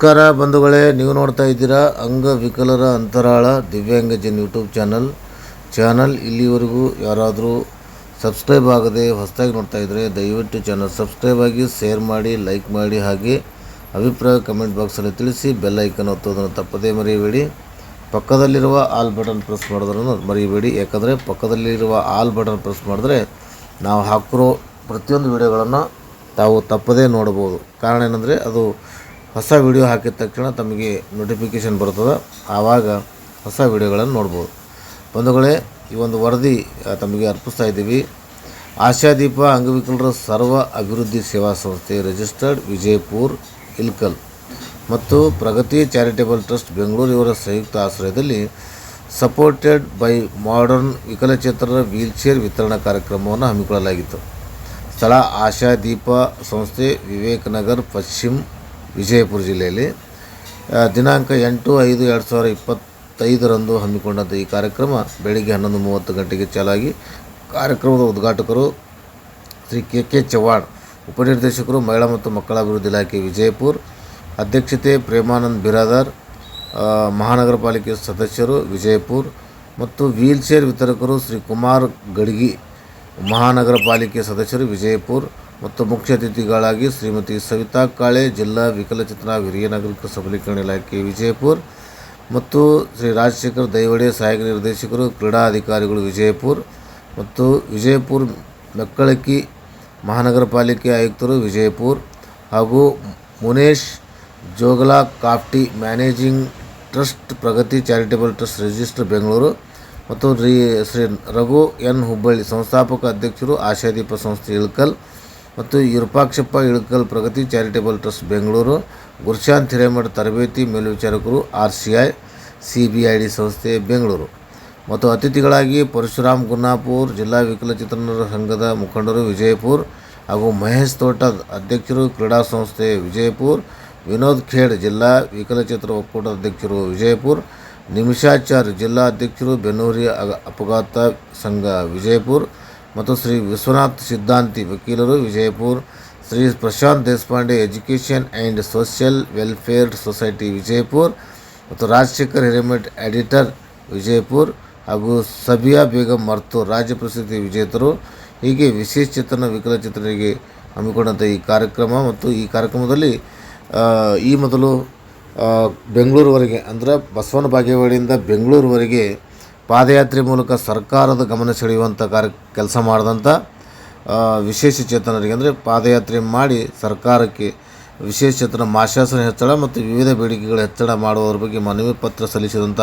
ನಮಸ್ಕಾರ ಬಂಧುಗಳೇ, ನೀವು ನೋಡ್ತಾ ಇದ್ದೀರಾ ಅಂಗವಿಕಲರ ಅಂತರಾಳ ದಿವ್ಯಾಂಗಜನ್ ಯೂಟ್ಯೂಬ್ ಚಾನಲ್. ಚಾನಲ್ ಇಲ್ಲಿವರೆಗೂ ಯಾರಾದರೂ ಸಬ್ಸ್ಕ್ರೈಬ್ ಆಗದೆ ಹೊಸದಾಗಿ ನೋಡ್ತಾ ಇದ್ದರೆ ದಯವಿಟ್ಟು ಚಾನಲ್ ಸಬ್ಸ್ಕ್ರೈಬ್ ಆಗಿ, ಶೇರ್ ಮಾಡಿ, ಲೈಕ್ ಮಾಡಿ ಹಾಗೆ ಅಭಿಪ್ರಾಯ ಕಮೆಂಟ್ ಬಾಕ್ಸಲ್ಲಿ ತಿಳಿಸಿ ಬೆಲ್ ಐಕನ್ ಒತ್ತೋದನ್ನು ತಪ್ಪದೇ ಮರೆಯಬೇಡಿ. ಪಕ್ಕದಲ್ಲಿರುವ ಆಲ್ ಬಟನ್ ಪ್ರೆಸ್ ಮಾಡೋದನ್ನು ಮರೆಯಬೇಡಿ. ಯಾಕಂದರೆ ಪಕ್ಕದಲ್ಲಿರುವ ಆಲ್ ಬಟನ್ ಪ್ರೆಸ್ ಮಾಡಿದ್ರೆ ನಾವು ಹಾಕಿರೋ ಪ್ರತಿಯೊಂದು ವಿಡಿಯೋಗಳನ್ನು ತಾವು ತಪ್ಪದೇ ನೋಡಬಹುದು. ಕಾರಣ ಏನಂದರೆ ಅದು ಹೊಸ ವಿಡಿಯೋ ಹಾಕಿದ ತಕ್ಷಣ ತಮಗೆ ನೋಟಿಫಿಕೇಷನ್ ಬರ್ತದೆ ಆವಾಗ ಹೊಸ ವಿಡಿಯೋಗಳನ್ನು ನೋಡ್ಬೋದು. ಬಂಧುಗಳೇ, ಈ ಒಂದು ವರದಿ ತಮಗೆ ಅರ್ಪಿಸ್ತಾ ಇದ್ದೀವಿ. ಆಶಾದೀಪ ಅಂಗವಿಕಲರ ಸರ್ವ ಅಭಿವೃದ್ಧಿ ಸೇವಾ ಸಂಸ್ಥೆ ರಿಜಿಸ್ಟರ್ಡ್ ವಿಜಯಪುರ್, ಇಲ್ಕಲ್. ಮತ್ತು ಪ್ರಗತಿ ಚಾರಿಟೇಬಲ್ ಟ್ರಸ್ಟ್ ಬೆಂಗಳೂರು ಇವರ ಸಂಯುಕ್ತ ಆಶ್ರಯದಲ್ಲಿ ಸಪೋರ್ಟೆಡ್ ಬೈ ಮಾಡರ್ನ್ ವಿಕಲಚೇತನರ ವೀಲ್ಚೇರ್ ವಿತರಣಾ ಕಾರ್ಯಕ್ರಮವನ್ನು ಹಮ್ಮಿಕೊಳ್ಳಲಾಗಿತ್ತು. ಸ್ಥಳ ಆಶಾದೀಪ ಸಂಸ್ಥೆ ವಿವೇಕನಗರ್ ಪಶ್ಚಿಮ ವಿಜಯಪುರ ಜಿಲ್ಲೆಯಲ್ಲಿ ದಿನಾಂಕ ಎಂಟು ಐದು ಎರಡು ಸಾವಿರ ಇಪ್ಪತ್ತೈದರಂದು ಹಮ್ಮಿಕೊಂಡಂಥ ಈ ಕಾರ್ಯಕ್ರಮ ಬೆಳಿಗ್ಗೆ ಹನ್ನೊಂದು ಮೂವತ್ತು ಗಂಟೆಗೆ ಚಾಲಾಗಿ ಕಾರ್ಯಕ್ರಮದ ಉದ್ಘಾಟಕರು ಶ್ರೀ ಕೆ ಕೆ ಚವ್ಹಾಣ್, ಉಪನಿರ್ದೇಶಕರು, ಮಹಿಳಾ ಮತ್ತು ಮಕ್ಕಳ ಅಭಿವೃದ್ಧಿ ಇಲಾಖೆ ವಿಜಯಪುರ, ಅಧ್ಯಕ್ಷತೆ ಪ್ರೇಮಾನಂದ್ ಬಿರಾದಾರ್ ಮಹಾನಗರ ಪಾಲಿಕೆ ಸದಸ್ಯರು ವಿಜಯಪುರ್ ಮತ್ತು ವೀಲ್ಚೇರ್ ವಿತರಕರು ಶ್ರೀ ಕುಮಾರ್ ಗಡ್ಗಿ, ಮಹಾನಗರ ಪಾಲಿಕೆ ಸದಸ್ಯರು ವಿಜಯಪುರ. ಮತ್ತು ಮುಖ್ಯ ಅತಿಥಿಗಳಾಗಿ ಶ್ರೀಮತಿ ಸವಿತಾ ಕಾಳೆ, ಜಿಲ್ಲಾ ವಿಕಲಚೇತನ ಹಿರಿಯ ನಾಗರಿಕ ಸಬಲೀಕರಣ ಇಲಾಖೆ ವಿಜಯಪುರ ಮತ್ತು ಶ್ರೀ ರಾಜಶೇಖರ್ ದೈವಡೆ ಸಹಾಯಕ ನಿರ್ದೇಶಕರು ಕ್ರೀಡಾ ಅಧಿಕಾರಿಗಳು ವಿಜಯಪುರ ಮತ್ತು ವಿಜಯಪುರ ಮೆಕ್ಕಳಕ್ಕಿ ಮಹಾನಗರ ಪಾಲಿಕೆ ಆಯುಕ್ತರು ವಿಜಯಪುರ ಹಾಗೂ Munesh Jogala ಕಾಫ್ಟಿ managing trust, Pragati charitable trust register Bengaluru ಮತ್ತು ರೀ ಶ್ರೀ ರಘು ಎನ್ ಹುಬ್ಬಳ್ಳಿ, ಸಂಸ್ಥಾಪಕ ಅಧ್ಯಕ್ಷರು ಆಶಾದೀಪ ಸಂಸ್ಥೆ ಇಳಕಲ್ ಮತ್ತು ವಿರೂಪಾಕ್ಷಪ್ಪ ಇಳಕಲ್ ಪ್ರಗತಿ ಚಾರಿಟೇಬಲ್ ಟ್ರಸ್ಟ್ ಬೆಂಗಳೂರು, ಗುರುಶಾಂತ್ ಹಿರೇಮಠ ತರಬೇತಿ ಮೇಲ್ವಿಚಾರಕರು R C I C B I D ಸಂಸ್ಥೆ ಬೆಂಗಳೂರು. ಮತ್ತು ಅತಿಥಿಗಳಾಗಿ ಪರಶುರಾಮ್ ಗುನ್ನಾಪುರ್, ಜಿಲ್ಲಾ ವಿಕಲಚೇತನರ ಸಂಘದ ಮುಖಂಡರು ವಿಜಯಪುರ ಹಾಗೂ ಮಹೇಶ್ ತೋಟದ ಅಧ್ಯಕ್ಷರು ಕ್ರೀಡಾ ಸಂಸ್ಥೆ ವಿಜಯಪುರ, ವಿನೋದ್ ಖೇಡ್ ಜಿಲ್ಲಾ ವಿಕಲಚೇತನ ಒಕ್ಕೂಟದ ಅಧ್ಯಕ್ಷರು ವಿಜಯಪುರ, ನಿಮಿಷಾಚಾರ್ ಜಿಲ್ಲಾ ಅಧ್ಯಕ್ಷರು ಬೆನ್ನೂರಿ ಅಪಘಾತ ಸಂಘ ವಿಜಯಪುರ ಮತ್ತು ಶ್ರೀ ವಿಶ್ವನಾಥ್ ಸಿದ್ಧಾಂತಿ ವಕೀಲರು Vijayapura, Shri Prashant Deshpande education and social welfare society Vijayapur ಮತ್ತು ರಾಜಶೇಖರ್ ಹಿರೇಮಠ್ ಎಡಿಟರ್ ವಿಜಯಪುರ್ ಹಾಗೂ ಸಬಿಯಾ ಬೇಗಂ ಮರ್ತೂರ್ ರಾಜ್ಯ ಪ್ರಸಿದ್ಧಿ ವಿಜೇತರು. ಹೀಗೆ ವಿಶೇಷ ವಿಶೇಷಚೇತನ ವಿಕಲಚೇತನರಿಗೆ ಹಮ್ಮಿಕೊಂಡಂಥ ಈ ಕಾರ್ಯಕ್ರಮ ಮತ್ತು ಈ ಕಾರ್ಯಕ್ರಮದಲ್ಲಿ ಈ ಮೊದಲು ಬೆಂಗಳೂರುವರೆಗೆ, ಅಂದರೆ ಬಸವನ ಬಾಗೇವಾಡಿಯಿಂದ ಬೆಂಗಳೂರುವರೆಗೆ ಪಾದಯಾತ್ರೆ ಮೂಲಕ ಸರ್ಕಾರದ ಗಮನ ಸೆಳೆಯುವಂಥ ಕಾರ್ಯ ಕೆಲಸ ಮಾಡಿದಂಥ ವಿಶೇಷ ಚೇತನರಿಗೆ ಅಂದರೆ ಪಾದಯಾತ್ರೆ ಮಾಡಿ ಸರ್ಕಾರಕ್ಕೆ ವಿಶೇಷ ಚೇತನ, ಮಾಶಾಸನ ಹೆಚ್ಚಳ ಮತ್ತು ವಿವಿಧ ಬೇಡಿಕೆಗಳ ಹೆಚ್ಚಳ ಮಾಡುವುದರ ಬಗ್ಗೆ ಮನವಿ ಪತ್ರ ಸಲ್ಲಿಸಿದಂಥ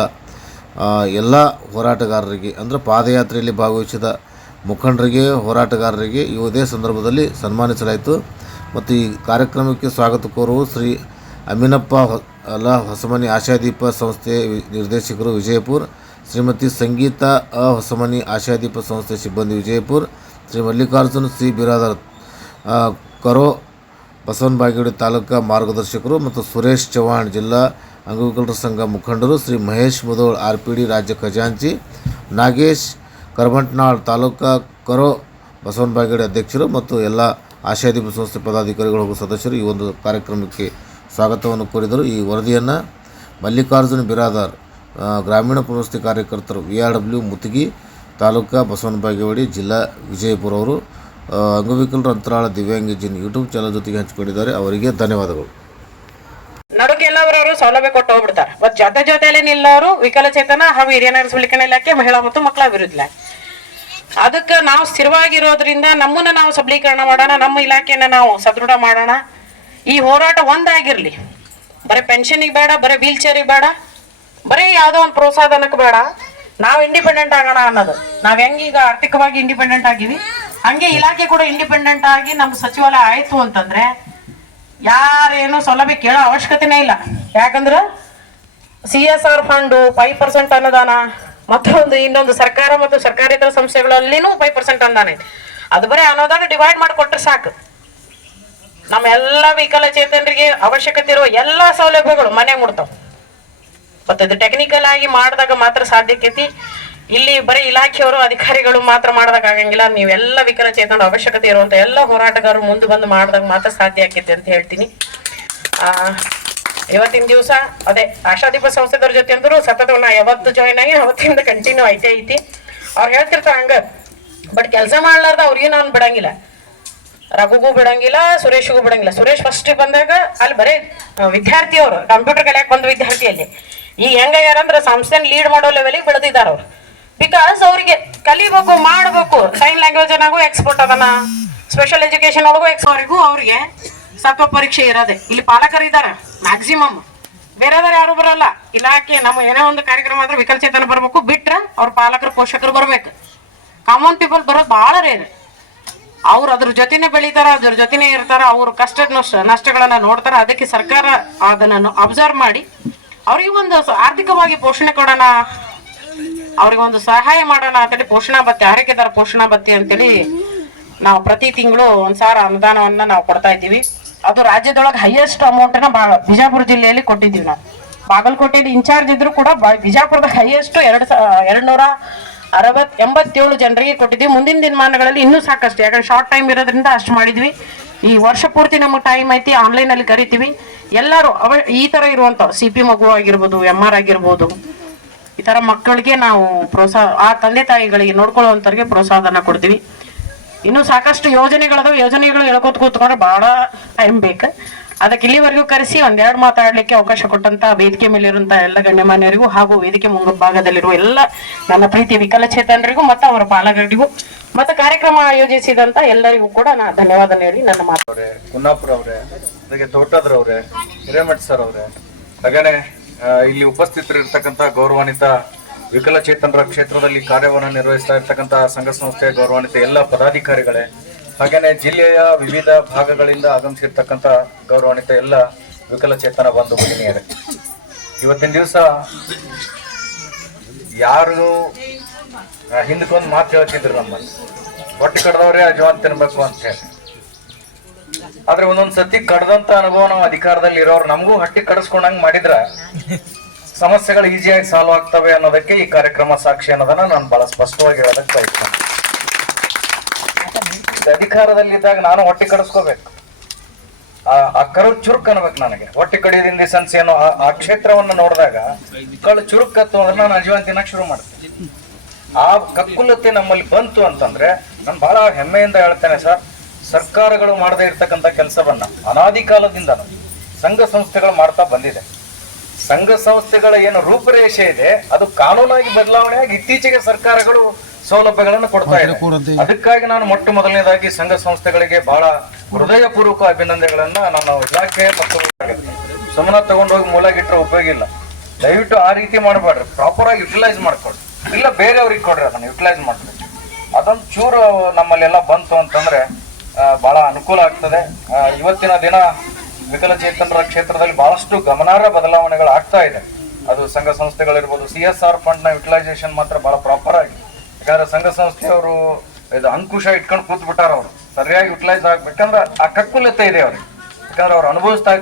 ಎಲ್ಲ ಹೋರಾಟಗಾರರಿಗೆ ಅಂದರೆ ಪಾದಯಾತ್ರೆಯಲ್ಲಿ ಭಾಗವಹಿಸಿದ ಮುಖಂಡರಿಗೆ, ಹೋರಾಟಗಾರರಿಗೆ ಇದೇ ಸಂದರ್ಭದಲ್ಲಿ ಸನ್ಮಾನಿಸಲಾಯಿತು. ಮತ್ತು ಈ ಕಾರ್ಯಕ್ರಮಕ್ಕೆ ಸ್ವಾಗತ ಕೋರುವ ಶ್ರೀ ಅಮೀನಪ್ಪ ಅಲ ಹೊಸಮನಿ ಆಶಾದೀಪ ಸಂಸ್ಥೆ ವಿ- ನಿರ್ದೇಶಕರು ವಿಜಯಪುರ ಶ್ರೀಮತಿ ಸಂಗೀತ ಅ ಹೊಸಮನಿ ಆಶಾದೀಪ ಸಂಸ್ಥೆ ಸಿಬ್ಬಂದಿ ವಿಜಯಪುರ, ಶ್ರೀ ಮಲ್ಲಿಕಾರ್ಜುನ್ ಸಿ ಬಿರಾದರ್ ಕರೋ, ಬಸವನ ಬಾಗೇವಾಡಿ ತಾಲೂಕಾ ಮಾರ್ಗದರ್ಶಕರು ಮತ್ತು ಸುರೇಶ್ ಚವ್ಹಾಣ್ ಜಿಲ್ಲಾ ಅಂಗವಿಕಲರ ಸಂಘ ಮುಖಂಡರು Shri Mahesh Mudhol R P D ರಾಜ್ಯ ಖಜಾಂಚಿ, ನಾಗೇಶ್ ಕರ್ಮಂಟ್ನಾಳ್ ತಾಲೂಕಾ ಕರೋ, ಬಸವನ ಬಾಗೇವಾಡಿ ಅಧ್ಯಕ್ಷರು ಮತ್ತು ಎಲ್ಲ ಆಶಾದೀಪ ಸಂಸ್ಥೆ ಪದಾಧಿಕಾರಿಗಳು ಹಾಗೂ ಸದಸ್ಯರು ಈ ಒಂದು ಕಾರ್ಯಕ್ರಮಕ್ಕೆ ಸ್ವಾಗತವನ್ನು ಕೋರಿದರು. ಈ ವರದಿಯನ್ನು ಮಲ್ಲಿಕಾರ್ಜುನ ಬಿರಾದಾರ್ ಗ್ರಾಮೀಣ ಪುನರ್ವಸತಿ ಕಾರ್ಯಕರ್ತರು V R W Mutagi taluka Basavana Bagewadi ಜಿಲ್ಲಾ ವಿಜಯಪುರ ಅವರು ಅಂಗವಿಕಲರ ಅಂತರಾಳ ದಿವ್ಯಾಂಗಜನ್ ಯೂಟ್ಯೂಬ್ ಚಾನಲ್ ಜೊತೆಗೆ ಹಂಚಿಕೊಂಡಿದ್ದಾರೆ. ಅವರಿಗೆ ಧನ್ಯವಾದಗಳು. ನಡುಗೆಲ್ಲವರವರು ಸೌಲಭ್ಯ ಕೊಟ್ಟು ಹೋಗ್ಬಿಡ್ತಾರೆ. ಮತ್ತು ಜೊತೆ ಜೊತೆಯಲ್ಲಿ ನಿಲ್ಲೋರು ವಿಕಲಚೇತನ ಹಾಗೂ ಹಿರಿಯ ನಗರ ಇಲಾಖೆ ಮಹಿಳಾ ಮತ್ತು ಮಕ್ಕಳ ಅಭಿವೃದ್ಧಿ ಅದಕ್ಕೆ ನಾವು ಸ್ಥಿರವಾಗಿರೋದ್ರಿಂದ ನಮ್ಮನ್ನ ನಾವು ಸಬಲೀಕರಣ ಮಾಡೋಣ, ನಮ್ಮ ಇಲಾಖೆಯನ್ನು ನಾವು ಸದೃಢ ಮಾಡೋಣ. ಈ ಹೋರಾಟ ಒಂದಾಗಿರಲಿ. ಬರೀ ಪೆನ್ಷನಿಗೆ ಬೇಡ, ಬರೀ ವೀಲ್ ಚೇರಿಗೆ ಬೇಡ. ಬರೀ ಯಾವುದೋ ಒಂದು ಪ್ರೋತ್ಸಾಹನಕ್ಕೆ ಬೇಡ. ನಾವು ಇಂಡಿಪೆಂಡೆಂಟ್ ಆಗೋಣ ಅನ್ನೋದು. ನಾವ್ ಹೆಂಗೀಗ ಆರ್ಥಿಕವಾಗಿ ಇಂಡಿಪೆಂಡೆಂಟ್ ಆಗಿವಿ ಹಂಗೆ ಇಲಾಖೆ ಕೂಡ ಇಂಡಿಪೆಂಡೆಂಟ್ ಆಗಿ ನಮ್ಮ ಸಚಿವಾಲಯ ಆಯ್ತು ಅಂತಂದ್ರೆ ಯಾರೇನು ಸೌಲಭ್ಯ ಕೇಳೋ ಅವಶ್ಯಕತೆನೇ ಇಲ್ಲ. ಯಾಕಂದ್ರೆ C S R fund five percent ಅನುದಾನ ಮತ್ತೊಂದು ಇನ್ನೊಂದು ಸರ್ಕಾರ ಮತ್ತು ಸರ್ಕಾರೇತರ ಸಂಸ್ಥೆಗಳಲ್ಲಿನೂ ಫೈವ್ ಪರ್ಸೆಂಟ್ ಅನುದಾನ ಅದು ಬರೀ ಅನುದಾನ ಡಿವೈಡ್ ಮಾಡಿಕೊಟ್ರೆ ಸಾಕು. ನಮ್ಮ ಎಲ್ಲ ವಿಕಲಚೇತನರಿಗೆ ಅವಶ್ಯಕತೆ ಇರುವ ಎಲ್ಲ ಸೌಲಭ್ಯಗಳು ಮನೆ ಮುಡ್ತಾವ ಮತ್ತೆ ಇದು ಟೆಕ್ನಿಕಲ್ ಆಗಿ ಮಾಡಿದಾಗ ಮಾತ್ರ ಸಾಧ್ಯಕೈತಿ ಇಲ್ಲಿ ಬರೀ ಇಲಾಖೆಯವರು, ಅಧಿಕಾರಿಗಳು ಮಾತ್ರ ಮಾಡಿದಾಗ ಆಗಂಗಿಲ್ಲ. ನೀವೆಲ್ಲ ವಿಕಲಚೇತನ ಅವಶ್ಯಕತೆ ಇರುವಂತ ಎಲ್ಲ ಹೋರಾಟಗಾರರು ಮುಂದೆ ಬಂದು ಮಾಡಿದಾಗ ಮಾತ್ರ ಸಾಧ್ಯ ಆಕೈತಿ ಅಂತ ಹೇಳ್ತೀನಿ. ಆ, ಇವತ್ತಿನ ದಿವಸ ಅದೇ ಆಶಾದೀಪ ಸಂಸ್ಥೆದವ್ರ ಜೊತೆ ಅಂದ್ರು ಸತತ ನಾ ಯಾವತ್ತು ಜಾಯ್ನ್ ಆಗಿ ಅವತ್ತಿಂದ ಕಂಟಿನ್ಯೂ ಐತೆ ಐತಿ. ಅವ್ರು ಹೇಳ್ತಿರ್ತಾರ ಹಂಗ ಬಟ್ ಕೆಲಸ ಮಾಡ್ಲಾರ್ದ ಅವ್ರಿಗೆ ನಾನು ಬಿಡಂಗಿಲ್ಲ. ರಘುಗೂ ಬಿಡಂಗಿಲ್ಲ, ಸುರೇಶ್ಗೂ ಬಿಡಂಗಿಲ್ಲ. ಸುರೇಶ್ ಫಸ್ಟ್ ಬಂದಾಗ ಅಲ್ಲಿ ಬರೀ ವಿದ್ಯಾರ್ಥಿಯವರು ಕಂಪ್ಯೂಟರ್ ಕಲಿಯಕ್ಕೆ ಬಂದ ವಿದ್ಯಾರ್ಥಿ ಅಲ್ಲಿ ಈಗ ಹೆಂಗಾಗ್ಯಾರಂದ್ರೆ ಸಂಸ್ಥೆನ ಲೀಡ್ ಮಾಡೋ ಲೆವೆಲಿಗೆ ಬೆಳೆದಿದ್ದಾರೆ ಅವ್ರು. ಬಿಕಾಸ್ ಅವರಿಗೆ ಕಲಿಬೇಕು, ಮಾಡಬೇಕು ಸೈನ್ ಲ್ಯಾಂಗ್ವೇಜ್ ಅನ್ನಾಗೂ ಎಕ್ಸ್ಪರ್ಟ್ ಅದನ್ನ. ಸ್ಪೆಷಲ್ ಎಜುಕೇಶನ್ ಒಳಗೂ ಎಕ್ಸ್ ಅವರಿಗೂ ಸತ್ವ ಪರೀಕ್ಷೆ ಇರೋದೆ. ಇಲ್ಲಿ ಪಾಲಕರು ಇದ್ದಾರೆ ಮ್ಯಾಕ್ಸಿಮಮ್ ಬೇರೆದವ್ರು ಯಾರು ಬರಲ್ಲ. ಇಲಾಖೆ ನಮ್ಮ ಏನೇ ಒಂದು ಕಾರ್ಯಕ್ರಮ ಆದ್ರೆ ವಿಕಲಚೇತನ ಬರಬೇಕು, ಬಿಟ್ರೆ ಅವ್ರ ಪಾಲಕರು, ಪೋಷಕರು ಬರ್ಬೇಕು. ಕಾಮನ್ ಪೀಪಲ್ ಬರೋದು ಭಾಳ ರೇರ್ ಅವ್ರು ಅದ್ರ ಜೊತೆನೆ ಬೆಳೀತಾರ, ಅದ್ರ ಜೊತೆನೆ ಇರ್ತಾರ, ಅವ್ರ ಕಷ್ಟ, ನಷ್ಟ, ನಷ್ಟಗಳನ್ನ ನೋಡ್ತಾರ. ಅದಕ್ಕೆ ಸರ್ಕಾರ ಅದನ್ನ ಅಬ್ಸರ್ವ್ ಮಾಡಿ ಅವ್ರಿಗೆ ಒಂದು ಆರ್ಥಿಕವಾಗಿ ಪೋಷಣೆ ಕೊಡೋಣ ಅವ್ರಿಗೆ ಒಂದು ಸಹಾಯ ಮಾಡೋಣ ಅಂತೇಳಿ ಪೋಷಣಾ ಭತ್ಯೆ ಆರೋಗ್ಯದಾರ ಪೋಷಣಾ ಭತ್ಯೆ ಅಂತೇಳಿ ನಾವು ಪ್ರತಿ ತಿಂಗಳು ಒಂದ್ ಸಾವಿರ ಅನುದಾನವನ್ನ ನಾವು ಕೊಡ್ತಾ ಇದ್ದೀವಿ. ಅದು ರಾಜ್ಯದೊಳಗೆ ಹೈಯೆಸ್ಟ್ ಅಮೌಂಟ್ನ ಬಿಜಾಪುರ ಜಿಲ್ಲೆಯಲ್ಲಿ ಕೊಟ್ಟಿದ್ದೀವಿ ನಾವು. ಬಾಗಲಕೋಟೆಯಲ್ಲಿ ಇನ್ಚಾರ್ಜ್ ಇದ್ರು ಕೂಡ ಬಿಜಾಪುರದ ಹೈಯೆಸ್ಟ್ ಎರಡು ಎರಡ್ ನೂರ ಅರವತ್ ಎಂಬತ್ತೇಳು ಜನರಿಗೆ ಕೊಟ್ಟಿದ್ದೀವಿ. ಮುಂದಿನ ದಿನಮಾನಗಳಲ್ಲಿ ಇನ್ನೂ ಸಾಕಷ್ಟು, ಯಾಕಂದ್ರೆ ಶಾರ್ಟ್ ಟೈಮ್ ಇರೋದ್ರಿಂದ ಅಷ್ಟು ಮಾಡಿದ್ವಿ. ಈ ವರ್ಷ ಪೂರ್ತಿ ನಮ್ಮ ಟೈಮ್ ಐತಿ ಆನ್ಲೈನ್ ಅಲ್ಲಿ ಕರಿತೀವಿ. ಎಲ್ಲರೂ ಅವ, ಈ ತರ ಇರುವಂತ ಸಿ ಪಿ ಮಗು ಆಗಿರ್ಬೋದು ಎಂ ಆರ್ ಆಗಿರ್ಬೋದು, ಈ ತರ ಮಕ್ಕಳಿಗೆ ನಾವು ಪ್ರೋತ್ಸಾಹ ಆ ತಂದೆ ತಾಯಿಗಳಿಗೆ ನೋಡ್ಕೊಳ್ಳುವಂತವ್ರಿಗೆ ಪ್ರೋತ್ಸಾಹನ ಕೊಡ್ತೀವಿ. ಇನ್ನು ಸಾಕಷ್ಟು ಯೋಜನೆಗಳದಾವ, ಯೋಜನೆಗಳು ಹೇಳ್ಕೊತ ಕೂತ್ಕೊಂಡ್ರೆ ಬಹಳ ಟೈಮ್ ಬೇಕು. ಅದಕ್ಕೆ ಇಲ್ಲಿವರೆಗೂ ಕರೆಸಿ ಒಂದೆರಡು ಮಾತಾಡಲಿಕ್ಕೆ ಅವಕಾಶ ಕೊಟ್ಟಂತ ವೇದಿಕೆ ಮೇಲಿರುವಂತಹ ಎಲ್ಲ ಗಣ್ಯಮಾನ್ಯರಿಗೂ ಹಾಗೂ ವೇದಿಕೆ ಮುಂಭಾಗದಲ್ಲಿರುವ ಎಲ್ಲ ನನ್ನ ಪ್ರೀತಿ ವಿಕಲಚೇತನರಿಗೂ ಮತ್ತು ಅವರ ಪಾಲಕರಿಗೂ ಮತ್ತು ಕಾರ್ಯಕ್ರಮ ಆಯೋಜಿಸಿದಂತ ಎಲ್ಲರಿಗೂ ಕೂಡ ನಾ ಧನ್ಯವಾದ ನೀಡಿ ನನ್ನ ಮಾತು. ಅವರೇ, ಕುನ್ನಾಪುರ ಅವರೇ, ಹಾಗೆ ತೋಟದ್ರವ್ರೆ ಹಿರೇಮಠ್ ಸರ್ ಅವರೇ, ಹಾಗೇನೆ ಇಲ್ಲಿ ಉಪಸ್ಥಿತರಿರ್ತಕ್ಕಂಥ ಗೌರವಾನ್ವಿತ ವಿಕಲಚೇತನರ ಕ್ಷೇತ್ರದಲ್ಲಿ ಕಾರ್ಯವನ್ನು ನಿರ್ವಹಿಸ್ತಾ ಇರ್ತಕ್ಕಂಥ ಸಂಘ ಸಂಸ್ಥೆಯ ಗೌರವಾನ್ವಿತ ಎಲ್ಲ ಪದಾಧಿಕಾರಿಗಳೇ ಹಾಗೇನೆ ಜಿಲ್ಲೆಯ ವಿವಿಧ ಭಾಗಗಳಿಂದ ಆಗಮಿಸಿರ್ತಕ್ಕಂಥ ಗೌರವಾನ್ವಿತ ಎಲ್ಲ ವಿಕಲಚೇತನ ಬಂಧು ಭಗಿನಿಯರೇ ಇವತ್ತಿನ ದಿವಸ ಯಾರು ಹಿಂದಕ್ಕೊಂದು ಮಾತು ಹೇಳ್ತಿದ್ರು ನಮ್ಮಲ್ಲಿ. ಹೊಟ್ಟೆ ಕಡ್ದವ್ರೆ ಅಜವಾನ್ ತಿನ್ಬೇಕು ಅಂತ ಹೇಳಿ. ಆದ್ರೆ ಒಂದೊಂದ್ ಸತಿ ಕಡ್ದಂತ ಅನುಭವ ನಾವು ಅಧಿಕಾರದಲ್ಲಿ ಇರೋರು ನಮಗೂ ಹಟ್ಟಿ ಕಡಿಸ್ಕೊಂಡಂಗ್ ಮಾಡಿದ್ರ ಸಮಸ್ಯೆಗಳು ಈಸಿಯಾಗಿ ಸಾಲ್ವ್ ಆಗ್ತವೆ ಅನ್ನೋದಕ್ಕೆ ಈ ಕಾರ್ಯಕ್ರಮ ಸಾಕ್ಷಿ ಅನ್ನೋದನ್ನ ನಾನು ಬಹಳ ಸ್ಪಷ್ಟವಾಗಿ ಹೇಳೋದಕ್ಕೆ ಇದು ಅಧಿಕಾರದಲ್ಲಿದ್ದಾಗ ನಾನು ಹೊಟ್ಟೆ ಕಡಿಸ್ಕೋಬೇಕು. ಆ ಕರು ಚುರುಕ್ ಅನ್ಬೇಕು ನನಗೆ. ಹೊಟ್ಟೆ ಕಡಿಯೋದಿಂದ ಸೆನ್ಸ್ ಏನೋ ಆ- ಕ್ಷೇತ್ರವನ್ನು ನೋಡಿದಾಗ ಕಳು ಚುರುಕ್ ಕತ್ತು ಅಂದ್ರೆ ನಾನು ಅಜೀವನ್ ತಿನ್ನಕ್ ಶುರು ಮಾಡ್ತೀನಿ. ಆ ಕಕ್ಕುಲತೆ ನಮ್ಮಲ್ಲಿ ಬಂತು ಅಂತಂದ್ರೆ ನಾನು ಬಹಳ ಹೆಮ್ಮೆಯಿಂದ ಹೇಳ್ತೇನೆ ಸರ್, ಸರ್ಕಾರಗಳು ಮಾಡದೇ ಇರ್ತಕ್ಕಂಥ ಕೆಲಸವನ್ನ ಅನಾದಿ ಕಾಲದಿಂದ ಸಂಘ ಸಂಸ್ಥೆಗಳು ಮಾಡ್ತಾ ಬಂದಿದೆ. ಸಂಘ ಸಂಸ್ಥೆಗಳ ಏನು ರೂಪರೇಷೆ ಇದೆ, ಅದು ಕಾನೂನಾಗಿ ಬದಲಾವಣೆ ಆಗಿ ಇತ್ತೀಚೆಗೆ ಸರ್ಕಾರಗಳು ಸೌಲಭ್ಯಗಳನ್ನು ಕೊಡ್ತಾ ಇದೆ ಅದಕ್ಕಾಗಿ ನಾನು ಮೊಟ್ಟ ಮೊದಲನೇದಾಗಿ ಸಂಘ ಸಂಸ್ಥೆಗಳಿಗೆ ಬಹಳ ಹೃದಯಪೂರ್ವಕ ಅಭಿನಂದನೆಗಳನ್ನ ನಾನು ಇಲಾಖೆ ಮತ್ತು ಸುಮ್ಮನೆ ತಗೊಂಡೋಗಿ ಮೂಲಾಗಿಟ್ಟರೆ ಉಪಯೋಗ ಇಲ್ಲ. ದಯವಿಟ್ಟು ಆ ರೀತಿ ಮಾಡಬೇಡ್ರಿ. ಪ್ರಾಪರ್ ಆಗಿ ಯುಟಿಲೈಸ್ ಮಾಡ್ಕೊಡ್ರಿ ಇಲ್ಲ ಬೇರೆಯವ್ರಿಗೆ ಕೊಡ್ರಿ ಅದನ್ನ ಯುಟಿಲೈಸ್ ಮಾಡ್ರಿ ಅದೊಂದು ಚೂರು ನಮ್ಮಲ್ಲೆಲ್ಲ ಬಂತು ಅಂತಂದ್ರೆ ಬಹಳ ಅನುಕೂಲ ಆಗ್ತದೆ. ಇವತ್ತಿನ ದಿನ ವಿಕಲಚೇತನರ ಕ್ಷೇತ್ರದಲ್ಲಿ ಬಹಳಷ್ಟು ಗಮನಾರ್ಹ ಬದಲಾವಣೆಗಳು ಆಗ್ತಾ ಇದೆ. ಅದು ಸಂಘ ಸಂಸ್ಥೆಗಳಿರ್ಬೋದು ಸಿ ಎಸ್ ಆರ್ ಫಂಡ್ನ ನ ಯುಟಿಲೈಸೇಷನ್ ಮಾತ್ರ ಬಹಳ ಪ್ರಾಪರ್ ಆಗಿ ಯಾಕಂದ್ರೆ ಸಂಘ ಸಂಸ್ಥೆಯವರು ಇದು ಅಂಕುಶ ಇಟ್ಕೊಂಡು ಕೂತ್ ಬಿಟ್ಟಾರ ಅವರು. ಸರಿಯಾಗಿ ಯುಟಿಲೈಸ್ ಆಗ್ಬೇಕಂದ್ರೆ ಆ ಕಕ್ಕುಲತೆ ಇದೆ ಅವ್ರಿಗೆ. ಯಾಕಂದ್ರೆ ಅವ್ರು ಅನುಭವಿಸ್ತಾ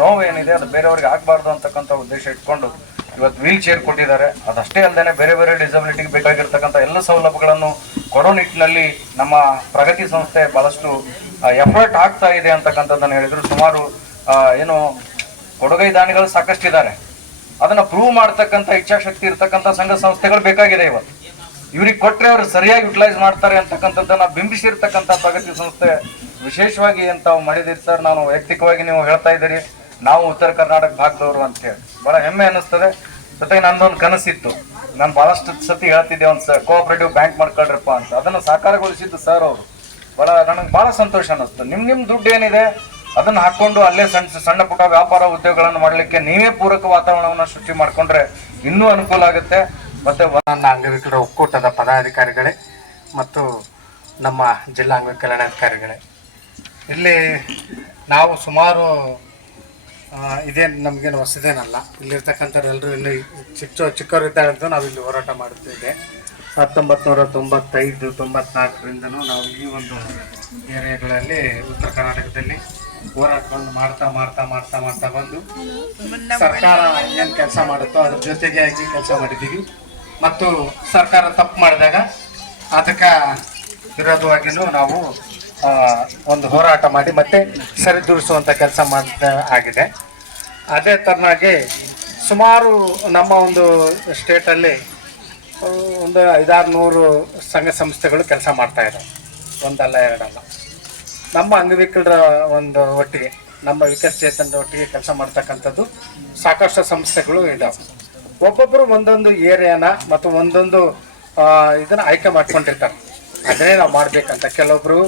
ನೋವು ಏನಿದೆ, ಅದು ಬೇರೆಯವ್ರಿಗೆ ಆಗಬಾರ್ದು ಅಂತಕ್ಕಂಥ ಉದ್ದೇಶ ಇಟ್ಕೊಂಡು ಇವತ್ತು ವೀಲ್ ಚೇರ್ ಕೊಟ್ಟಿದ್ದಾರೆ. ಅದಷ್ಟೇ ಅಲ್ಲದೆ ಬೇರೆ ಬೇರೆ ಡಿಸಬಿಲಿಟಿಗೆ ಬೇಕಾಗಿರ್ತಕ್ಕಂಥ ಎಲ್ಲ ಸೌಲಭ್ಯಗಳನ್ನು ಕೊಡೋ ನಿಟ್ಟಿನಲ್ಲಿ ನಮ್ಮ ಪ್ರಗತಿ ಸಂಸ್ಥೆ ಬಹಳಷ್ಟು ಎಫರ್ಟ್ ಆಗ್ತಾ ಇದೆ ಅಂತಕ್ಕಂಥದ್ದನ್ನು ಹೇಳಿದ್ರು. ಸುಮಾರು ಏನು ಕೊಡುಗೈ ದಾನಿಗಳು ಸಾಕಷ್ಟು ಇದ್ದಾರೆ ಅದನ್ನ ಪ್ರೂವ್ ಮಾಡ್ತಕ್ಕಂಥ ಇಚ್ಛಾಶಕ್ತಿ ಇರ್ತಕ್ಕಂಥ ಸಂಘ ಸಂಸ್ಥೆಗಳು ಬೇಕಾಗಿದೆ ಇವತ್ತು. ಇವ್ರಿಗೆ ಕೊಟ್ಟರೆ ಅವರು ಸರಿಯಾಗಿ ಯುಟಿಲೈಸ್ ಮಾಡ್ತಾರೆ ಅಂತಕ್ಕಂಥದ್ದನ್ನು ಬಿಂಬಿಸಿರ್ತಕ್ಕಂಥ ಪ್ರಗತಿ ಸಂಸ್ಥೆ ವಿಶೇಷವಾಗಿ ಅಂತ ಮಾಡಿದಿರಿ ಸರ್. ನಾನು ವೈಯಕ್ತಿಕವಾಗಿ ನೀವು ಹೇಳ್ತಾ ಇದ್ದೀರಿ. ನಾವು ಉತ್ತರ ಕರ್ನಾಟಕ ಭಾಗದವರು ಅಂತ ಹೇಳಿ. ಬಹಳ ಹೆಮ್ಮೆ ಅನ್ನಿಸ್ತದೆ. ಜೊತೆಗೆ ನನ್ನೊಂದು ಕನಸಿತ್ತು. ನಾನು ಭಾಳಷ್ಟು ಸತಿ ಹೇಳ್ತಿದ್ದೆ ಒಂದು ಸರ್ ಕೋಆಪರೇಟಿವ್ ಬ್ಯಾಂಕ್ ಮಾಡ್ಕೊಳ್ರಪ್ಪ ಅಂತ. ಅದನ್ನು ಸಾಕಾರಗೊಳಿಸಿದ್ದು ಸರ್ ಅವರು. ಬಹಳ ನನಗೆ ಭಾಳ ಸಂತೋಷ ಅನ್ನಿಸ್ತು. ನಿಮ್ಮ ನಿಮ್ಮ ದುಡ್ಡು ಏನಿದೆ ಅದನ್ನು ಹಾಕ್ಕೊಂಡು ಅಲ್ಲೇ ಸಣ್ಣ ಸಣ್ಣ ಪುಟ್ಟ ವ್ಯಾಪಾರ ಉದ್ಯೋಗಗಳನ್ನು ಮಾಡಲಿಕ್ಕೆ ನೀವೇ ಪೂರಕ ವಾತಾವರಣವನ್ನು ಸೃಷ್ಟಿ ಮಾಡಿಕೊಂಡ್ರೆ ಇನ್ನೂ ಅನುಕೂಲ ಆಗುತ್ತೆ. ಮತ್ತೆ ನನ್ನ ಅಂಗವಿಕಲರ ಒಕ್ಕೂಟದ ಪದಾಧಿಕಾರಿಗಳೇ ಮತ್ತು ನಮ್ಮ ಜಿಲ್ಲಾ ಅಂಗವಿಕಲನಾಧಿಕಾರಿಗಳೇ. ಇಲ್ಲಿ ನಾವು ಸುಮಾರು ಇದೇನು ನಮಗೇನು ಹೊಸದೇನಲ್ಲ. ಇಲ್ಲಿರ್ತಕ್ಕಂಥವ್ರೆಲ್ಲರೂ ಇಲ್ಲಿ ಚಿಕ್ಕ ಚಿಕ್ಕವರಿದ್ದಾಗಂತೂ ನಾವು ಇಲ್ಲಿ ಹೋರಾಟ ಮಾಡುತ್ತಿದ್ದೆ. ಹತ್ತೊಂಬತ್ತು ನೂರ ತೊಂಬತ್ತೈದು, ತೊಂಬತ್ನಾಲ್ಕರಿಂದನೂ ನಾವು ಈ ಒಂದು ಏರಿಯಾಗಳಲ್ಲಿ ಉತ್ತರ ಕರ್ನಾಟಕದಲ್ಲಿ ಹೋರಾಟಗಳನ್ನು ಮಾಡ್ತಾ ಮಾಡ್ತಾ ಮಾಡ್ತಾ ಮಾಡ್ತಾ ಬಂದು ಸರ್ಕಾರ ಏನು ಕೆಲಸ ಮಾಡುತ್ತೋ ಅದ್ರ ಜೊತೆಗೆ ಆಗಿ ಕೆಲಸ ಮಾಡಿದ್ದೀವಿ. ಮತ್ತು ಸರ್ಕಾರ ತಪ್ಪು ಮಾಡಿದಾಗ ಅದಕ್ಕೆ ವಿರೋಧವಾಗಿಯೂ ನಾವು ಒಂದು ಹೋರಾಟ ಮಾಡಿ ಮತ್ತೆ ಸರಿದೂರಿಸುವಂಥ ಕೆಲಸ ಮಾಡಿದ ಆಗಿದೆ. ಅದೇ ಥರನಾಗಿ ಸುಮಾರು ನಮ್ಮ ಒಂದು ಸ್ಟೇಟಲ್ಲಿ ಒಂದು ಐದಾರು ನೂರು ಸಂಘ ಸಂಸ್ಥೆಗಳು ಕೆಲಸ ಮಾಡ್ತಾ ಇದ್ದಾವೆ ಒಂದಲ್ಲ ಎರಡಲ್ಲ. ನಮ್ಮ ಅಂಗವಿಕಲರ ಒಂದು ಒಟ್ಟಿಗೆ, ನಮ್ಮ ವಿಕಸಚೇತನದ ಒಟ್ಟಿಗೆ ಕೆಲಸ ಮಾಡ್ತಕ್ಕಂಥದ್ದು ಸಾಕಷ್ಟು ಸಂಸ್ಥೆಗಳು ಇದ್ದಾವೆ ಒಬ್ಬೊಬ್ಬರು ಒಂದೊಂದು ಏರಿಯಾನ ಮತ್ತು ಒಂದೊಂದು ಇದನ್ನ ಆಯ್ಕೆ ಮಾಡ್ಕೊಂಡಿರ್ತಾರೆ. ಅದನ್ನೇ ನಾವು ಮಾಡಬೇಕಂತ. ಕೆಲವೊಬ್ರು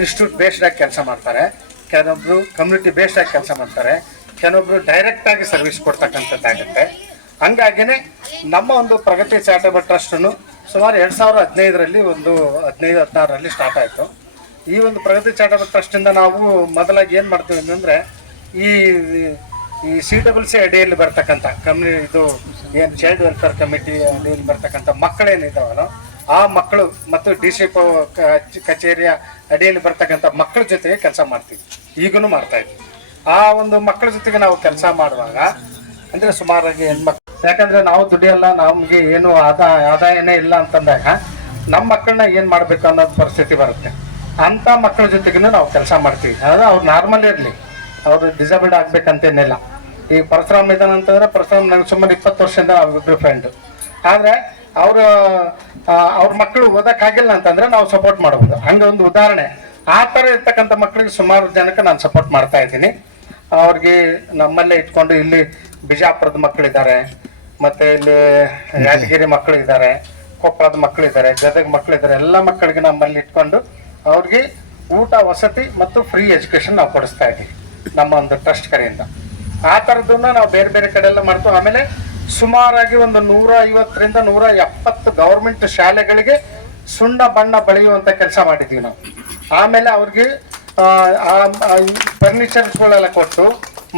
ಇನ್ಸ್ಟಿಟ್ಯೂಟ್ ಆಗಿ ಕೆಲಸ ಮಾಡ್ತಾರೆ. ಕೆಲವೊಬ್ರು ಕಮ್ಯುನಿಟಿ ಬೇಸ್ಡ್ ಆಗಿ ಕೆಲಸ ಮಾಡ್ತಾರೆ. ಕೆಲವೊಬ್ರು ಡೈರೆಕ್ಟ್ ಆಗಿ ಸರ್ವಿಸ್ ಕೊಡ್ತಕ್ಕಂಥದ್ದಾಗುತ್ತೆ. ಹಂಗಾಗಿನೇ ನಮ್ಮ ಒಂದು ಪ್ರಗತಿ ಚಾರಿಟಬಲ್ ಟ್ರಸ್ಟನ್ನು ಸುಮಾರು ಎರಡು ಸಾವಿರ ಹದಿನೈದರಲ್ಲಿ ಒಂದು ಹದಿನೈದು, ಹದಿನಾರರಲ್ಲಿ ಸ್ಟಾರ್ಟ್ ಆಯಿತು. ಈ ಒಂದು ಪ್ರಗತಿ ಚಾರಿಟಬಲ್ ಟ್ರಸ್ಟಿಂದ ನಾವು ಮೊದಲಾಗಿ ಏನು ಮಾಡ್ತೀವಿ ಅಂತಂದರೆ ಈ ಈ ಸಿ ಡಬಲ್ ಸಿ ಅಡಿಯಲ್ಲಿ ಬರ್ತಕ್ಕಂಥ ಕಮ್ಯುನಿ ಇದು ಏನು ಚೈಲ್ಡ್ ವೆಲ್ಫೇರ್ ಕಮಿಟಿ ಅಡಿಯಲ್ಲಿ ಬರ್ತಕ್ಕಂಥ ಮಕ್ಕಳೇನಿದ್ದಾವಲ್ಲ ಆ ಮಕ್ಕಳು ಮತ್ತು ಡಿ ಸಿ ಪೋ ಕಚೇರಿಯ ಅಡಿಯಲ್ಲಿ ಬರ್ತಕ್ಕಂಥ ಮಕ್ಕಳ ಜೊತೆಗೆ ಕೆಲಸ ಮಾಡ್ತೀವಿ. ಈಗೂ ಮಾಡ್ತಾ ಇದ್ವಿ. ಆ ಒಂದು ಮಕ್ಕಳ ಜೊತೆಗೆ ನಾವು ಕೆಲಸ ಮಾಡುವಾಗ, ಅಂದರೆ ಸುಮಾರಾಗಿ ಹೆಣ್ಮಕ್ಳು, ಯಾಕಂದರೆ ನಾವು ದುಡಿಯಲ್ಲ ನಮಗೆ ಏನು ಆದಾಯ ಆದಾಯನೇ ಇಲ್ಲ ಅಂತಂದಾಗ, ನಮ್ಮ ಮಕ್ಕಳನ್ನ ಏನು ಮಾಡಬೇಕು ಅನ್ನೋದು ಪರಿಸ್ಥಿತಿ ಬರುತ್ತೆ. ಅಂಥ ಮಕ್ಕಳ ಜೊತೆಗೂ ನಾವು ಕೆಲಸ ಮಾಡ್ತೀವಿ. ಅದು ಅವ್ರು ನಾರ್ಮಲ್ ಇರಲಿ. ಅವರು ಡಿಸಬಲ್ಡ್ ಆಗಬೇಕಂತೇನಿಲ್ಲ. ಈ ಪರಶುರಾಮ್ ಇದ್ದಾನೆ ಅಂತಂದ್ರೆ ಪರಶುರಾಮ್ ನಂಗೆ ಸುಮಾರು ಇಪ್ಪತ್ತು ವರ್ಷದಿಂದ ನಾವಿಬ್ರು ಫ್ರೆಂಡ್ ಆದರೆ ಅವ್ರ ಅವ್ರ ಮಕ್ಕಳು ಓದಕ್ಕಾಗಿಲ್ಲ ಅಂತಂದ್ರೆ ನಾವು ಸಪೋರ್ಟ್ ಮಾಡ್ಬೋದು. ಹಂಗೆ ಒಂದು ಉದಾಹರಣೆ. ಆ ಥರ ಇರ್ತಕ್ಕಂಥ ಮಕ್ಕಳಿಗೆ ಸುಮಾರು ಜನಕ್ಕೆ ನಾನು ಸಪೋರ್ಟ್ ಮಾಡ್ತಾ ಇದ್ದೀನಿ. ಅವ್ರಿಗೆ ನಮ್ಮಲ್ಲೇ ಇಟ್ಕೊಂಡು ಇಲ್ಲಿ ಬಿಜಾಪುರದ ಮಕ್ಕಳಿದ್ದಾರೆ ಮತ್ತೆ ಇಲ್ಲಿ ಯಾದಗಿರಿ ಮಕ್ಕಳಿದ್ದಾರೆ ಕೊಪ್ಪಳದ ಮಕ್ಕಳಿದ್ದಾರೆ ಗದಗ ಮಕ್ಕಳಿದ್ದಾರೆ ಎಲ್ಲ ಮಕ್ಕಳಿಗೆ ನಮ್ಮಲ್ಲಿ ಇಟ್ಕೊಂಡು ಅವ್ರಿಗೆ ಊಟ ವಸತಿ ಮತ್ತು ಫ್ರೀ ಎಜುಕೇಶನ್ ನಾವು ಕೊಡಿಸ್ತಾ ಇದ್ದೀವಿ ನಮ್ಮ ಒಂದು ಟ್ರಸ್ಟ್ ಕಡೆಯಿಂದ ಆ ಥರದನ್ನ ನಾವು ಬೇರೆ ಬೇರೆ ಕಡೆ ಎಲ್ಲ ಮಾಡ್ತೀವಿ. ಆಮೇಲೆ ಸುಮಾರಾಗಿ ಒಂದು ನೂರ ಐವತ್ತರಿಂದ ನೂರ ಎಪ್ಪತ್ತು ಗೌರ್ಮೆಂಟ್ ಶಾಲೆಗಳಿಗೆ ಸುಣ್ಣ ಬಣ್ಣ ಬಳಿಯುವಂತ ಕೆಲಸ ಮಾಡಿದ್ವಿ ನಾವು. ಆಮೇಲೆ ಅವ್ರಿಗೆ ಫರ್ನಿಚರ್ಸ್ಗಳೆಲ್ಲ ಕೊಟ್ಟು,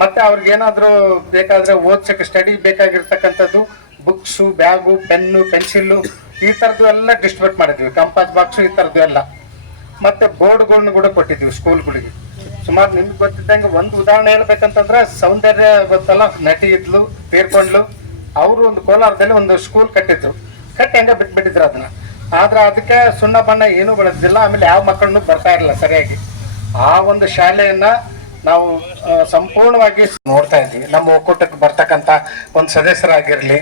ಮತ್ತೆ ಅವ್ರಿಗೆ ಏನಾದರೂ ಬೇಕಾದ್ರೆ ಓದ್ಸಕ್ಕೆ ಸ್ಟಡಿ ಬೇಕಾಗಿರ್ತಕ್ಕಂಥದ್ದು ಬುಕ್ಸು ಬ್ಯಾಗು ಪೆನ್ನು ಪೆನ್ಸಿಲ್ಲು ಈ ಥರದ್ದು ಎಲ್ಲ ಡಿಸ್ಟ್ರಿಬ್ಯೂಟ್ ಮಾಡಿದ್ವಿ. ಕಂಪಾಸ್ ಬಾಕ್ಸು ಈ ಥರದ್ದು ಎಲ್ಲ. ಮತ್ತೆ ಬೋರ್ಡ್ಗಳನ್ನ ಕೂಡ ಕೊಟ್ಟಿದ್ವಿ ಸ್ಕೂಲ್ಗಳಿಗೆ ಸುಮಾರು ನಿಮ್ಗೆ ಗೊತ್ತಿದ್ದಂಗೆ ಒಂದು ಉದಾಹರಣೆ ಹೇಳ್ಬೇಕಂತಂದ್ರೆ ಸೌಂದರ್ಯ ಗೊತ್ತಲ್ಲ, ನಟಿ ಇದ್ಲು ತೀರ್ಕೊಂಡ್ಲು ಅವರು ಒಂದು ಕೋಲಾರದಲ್ಲಿ ಒಂದು ಸ್ಕೂಲ್ ಕಟ್ಟಿದ್ರು. ಕಟ್ಟಿ ಹಂಗೆ ಬಿಟ್ಬಿಟ್ಟಿದ್ರು ಅದನ್ನ. ಆದ್ರೆ ಅದಕ್ಕೆ ಸುಣ್ಣ ಬಣ್ಣ ಏನೂ ಬಳಸ್ದಿಲ್ಲ ಆಮೇಲೆ ಯಾವ ಮಕ್ಕಳನ್ನು ಬರ್ತಾ ಇರಲಿಲ್ಲ ಸರಿಯಾಗಿ. ಆ ಒಂದು ಶಾಲೆಯನ್ನ ನಾವು ಸಂಪೂರ್ಣವಾಗಿ ನೋಡ್ತಾ ಇದ್ವಿ ನಮ್ಮ ಒಕ್ಕೂಟಕ್ಕೆ ಬರ್ತಕ್ಕಂಥ ಒಂದು ಸದಸ್ಯರಾಗಿರ್ಲಿ,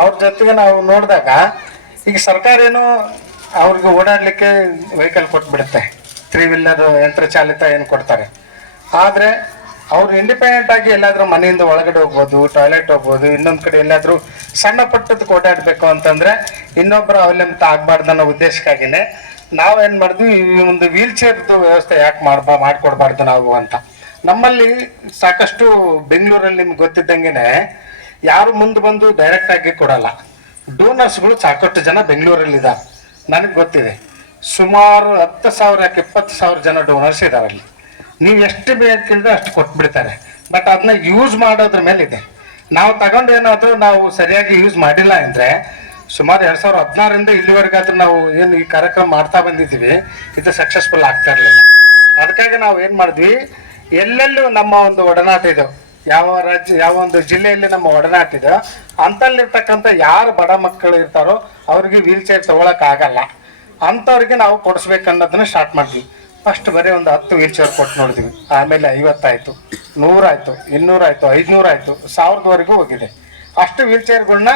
ಅವ್ರ ಜೊತೆಗೆ ನಾವು ನೋಡಿದಾಗ ಈಗ ಸರ್ಕಾರ ಏನು ಅವ್ರಿಗೆ ಓಡಾಡಲಿಕ್ಕೆ ವೆಹಿಕಲ್ ಕೊಟ್ಬಿಡುತ್ತೆ. ತ್ರೀ ವೀಲರ್ ಯಂತ್ರಚಾಲಿತ ಏನು ಕೊಡ್ತಾರೆ? ಆದರೆ ಅವ್ರು ಇಂಡಿಪೆಂಡೆಂಟ್ ಆಗಿ ಎಲ್ಲಾದರೂ ಮನೆಯಿಂದ ಒಳಗಡೆ ಹೋಗ್ಬೋದು ಟಾಯ್ಲೆಟ್ ಹೋಗ್ಬೋದು, ಇನ್ನೊಂದು ಕಡೆ ಎಲ್ಲಾದರೂ ಸಣ್ಣ ಪಟ್ಟದ್ದು ಓಡಾಡಬೇಕು ಅಂತಂದ್ರೆ ಇನ್ನೊಬ್ಬರ ಅವಲಂಬಿತ ಆಗ್ಬಾರ್ದು ಅನ್ನೋ ಉದ್ದೇಶಕ್ಕಾಗಿನೇ ನಾವೇನು ಮಾಡಿದ್ವಿ, ಈ ಒಂದು ವೀಲ್ ಚೇರ್ದು ವ್ಯವಸ್ಥೆ ಯಾಕೆ ಮಾಡ್ಬಾ, ಮಾಡಿಕೊಡ್ಬಾರ್ದು ನಾವು ಅಂತ. ನಮ್ಮಲ್ಲಿ ಸಾಕಷ್ಟು ಬೆಂಗಳೂರಲ್ಲಿ ನಿಮ್ಗೆ ಗೊತ್ತಿದ್ದಂಗೆ ಯಾರು ಮುಂದೆ ಬಂದು ಡೈರೆಕ್ಟ್ ಆಗಿ ಕೊಡಲ್ಲ. ಡೋನರ್ಸ್ಗಳು ಸಾಕಷ್ಟು ಜನ ಬೆಂಗಳೂರಲ್ಲಿ ಇದ್ದಾರೆ ನನಗೆ ಗೊತ್ತಿದೆ. ಸುಮಾರು ಹತ್ತು ಸಾವಿರ ಇಪ್ಪತ್ತು ಸಾವಿರ ಜನ ಡೋನರ್ಸ್ ಇದ್ದಾರೆ ಅಲ್ಲಿ. ನೀವು ಎಷ್ಟು ಬೇಕಿದ್ರೆ ಅಷ್ಟು ಕೊಟ್ಬಿಡ್ತಾರೆ. ಬಟ್ ಅದನ್ನ ಯೂಸ್ ಮಾಡೋದ್ರ ಮೇಲೆ ಇದೆ ನಾವು ತಗೊಂಡು ಏನಾದರೂ ನಾವು ಸರಿಯಾಗಿ ಯೂಸ್ ಮಾಡಿಲ್ಲ ಅಂದ್ರೆ ಸುಮಾರು ಎರಡು ಸಾವಿರದ ಹದಿನಾರರಿಂದ ಇಲ್ಲಿವರೆಗಾದ್ರೂ ನಾವು ಏನು ಈ ಕಾರ್ಯಕ್ರಮ ಮಾಡ್ತಾ ಬಂದಿದ್ದೀವಿ. ಇದು ಸಕ್ಸಸ್ಫುಲ್ ಆಗ್ತಾ ಇರಲಿಲ್ಲ. ಅದಕ್ಕಾಗಿ ನಾವು ಏನು ಮಾಡಿದ್ವಿ? ಎಲ್ಲೆಲ್ಲೂ ನಮ್ಮ ಒಂದು ಒಡನಾಟ ಇದೆ. ಯಾವ ರಾಜ್ಯ, ಯಾವ ಒಂದು ಜಿಲ್ಲೆಯಲ್ಲಿ ನಮ್ಮ ಒಡನಾಟ ಇದೆ. ಅಂತಲ್ಲಿರ್ತಕ್ಕಂಥ ಯಾರು ಬಡ ಮಕ್ಕಳು ಇರ್ತಾರೋ ಅವ್ರಿಗೆ ವೀಲ್ ಚೇರ್ ತಗೊಳಕ್ ಆಗಲ್ಲ ಅಂಥವ್ರಿಗೆ ನಾವು ಕೊಡಿಸ್ಬೇಕನ್ನೋದನ್ನ ಸ್ಟಾರ್ಟ್ ಮಾಡಿದ್ವಿ. ಫಸ್ಟ್ ಬರೀ ಒಂದು ಹತ್ತು ವೀಲ್ ಚೇರ್ ಕೊಟ್ಟು ನೋಡಿದ್ವಿ. ಆಮೇಲೆ ಐವತ್ತಾಯ್ತು, ನೂರಾಯ್ತು, ಇನ್ನೂರಾಯ್ತು, ಐದುನೂರಾಯ್ತು, ಸಾವಿರದವರೆಗೂ ಹೋಗಿದೆ. ಅಷ್ಟು ವೀಲ್ ಚೇರ್ಗಳನ್ನ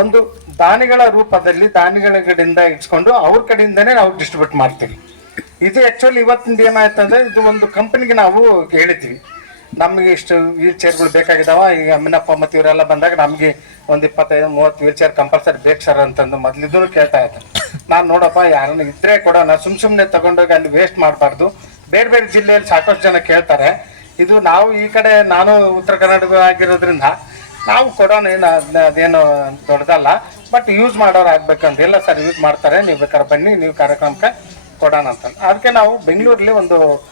ಒಂದು ದಾನಿಗಳ ರೂಪದಲ್ಲಿ, ದಾನಿಗಳ ಕಡೆಯಿಂದ ಇಟ್ಸ್ಕೊಂಡು ಅವ್ರ ಕಡೆಯಿಂದನೇ ನಾವು ಡಿಸ್ಟ್ರಿಬ್ಯೂಟ್ ಮಾಡ್ತೀವಿ. ಇದು ಆಕ್ಚುಲಿ ಇವತ್ತಿಂದ ಏನಾಯ್ತು ಅಂದ್ರೆ ಇದು ಒಂದು ಕಂಪನಿಗೆ ನಾವು ಹೇಳಿದ್ವಿ. ನಮಗೆ ಇಷ್ಟು ವೀಲ್ ಚೇರ್ಗಳು ಬೇಕಾಗಿದಾವ. ಈಗ ಅಮ್ಮಿನಪ್ಪ ಮತ್ತು ಇವರೆಲ್ಲ ಬಂದಾಗ ನಮಗೆ ಒಂದು ಇಪ್ಪತ್ತೈದು, ಮೂವತ್ತು ವೀಲ್ ಚೇರ್ ಕಂಪಲ್ಸರಿ ಬೇಕು ಸರ್ ಅಂತಂದು ಮೊದ್ಲಿದ್ದು ಕೇಳ್ತಾ ಇದ್ದೆ ನಾನು ನೋಡಪ್ಪ, ಯಾರನ್ನ ಇದ್ರೆ ಕೊಡೋಣ ಸುಮ್ ಸುಮ್ಮನೆ ತಗೊಂಡೋಗಿ ಅಲ್ಲಿ ವೇಸ್ಟ್ ಮಾಡಬಾರ್ದು. ಬೇರೆ ಬೇರೆ ಜಿಲ್ಲೆಯಲ್ಲಿ ಸಾಕಷ್ಟು ಜನ ಕೇಳ್ತಾರೆ. ಇದು ನಾವು ಈ ಕಡೆ, ನಾನು ಉತ್ತರ ಕರ್ನಾಟಕ ಆಗಿರೋದ್ರಿಂದ ನಾವು ಕೊಡೋಣ ಏನು, ಅದ್ನ- ಅದೇನು ದೊಡ್ಡದಲ್ಲ. ಬಟ್ ಯೂಸ್ ಮಾಡೋರು ಆಗ್ಬೇಕಂತ ಇಲ್ಲ ಸರ್ ಯೂಸ್ ಮಾಡ್ತಾರೆ. ನೀವು ಬೇಕಾದ್ರೆ ಬನ್ನಿ, ನೀವು ಕಾರ್ಯಕ್ರಮಕ್ಕೆ ಕೊಡೋಣ ಅಂತ. ಅದಕ್ಕೆ ನಾವು ಬೆಂಗಳೂರಲ್ಲಿ ಒಂದು